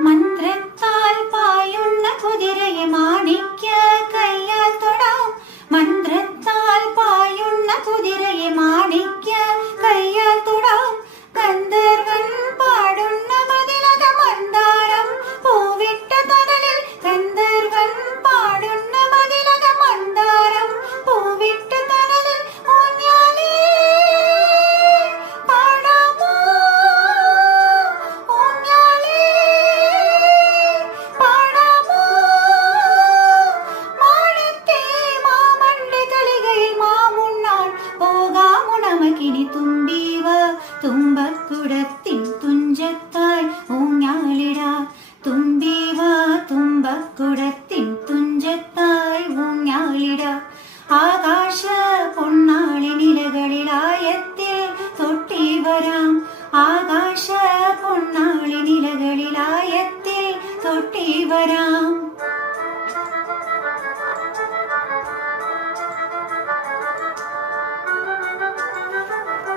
മന്ത്രത്താൽ പായുന്ന കുതിരയെ മാണിക്യ കയ്യാൽ തൊടാം. മന്ത്രത്താൽ പായുന്ന കുതിരയെ മാണിക്യ കയ്യാൽ തൊടാം. ഗന്ധർവൻ പാടുന്ന മതിലക മന്ദാരം പൂവിട്ട തണലിൽ. ഗന്ധർവൻ പാടുന്ന മതിലക മന്ദാരം പൂവിട്ട തണലിൽ. ഊഞ്ഞാലേ പാടാമോ, ഊഞ്ഞാലേ പാടാമോ. മാടത്തെ മാമണ്ഡ കളികയിൽ മാമുണ്ണാൻ പോകാമോ നമുക്കിനി. തുമ്പീവ തുമ്പക്കുടത്തിൻ തുഞ്ചത്തായി ഊഞ്ഞാലിടാം. തുമ്പീവ തുമ്പക്കുടത്തിൻ തുഞ്ചത്തായി ഊഞ്ഞാലിടാം. ആകാശ പൊന്നാളി നിലകളിലായത്തിൽ തൊട്ടി വരാം. ആകാശ പൊന്നാളി നിലകളിലായത്തിൽ തൊട്ടി വരാം.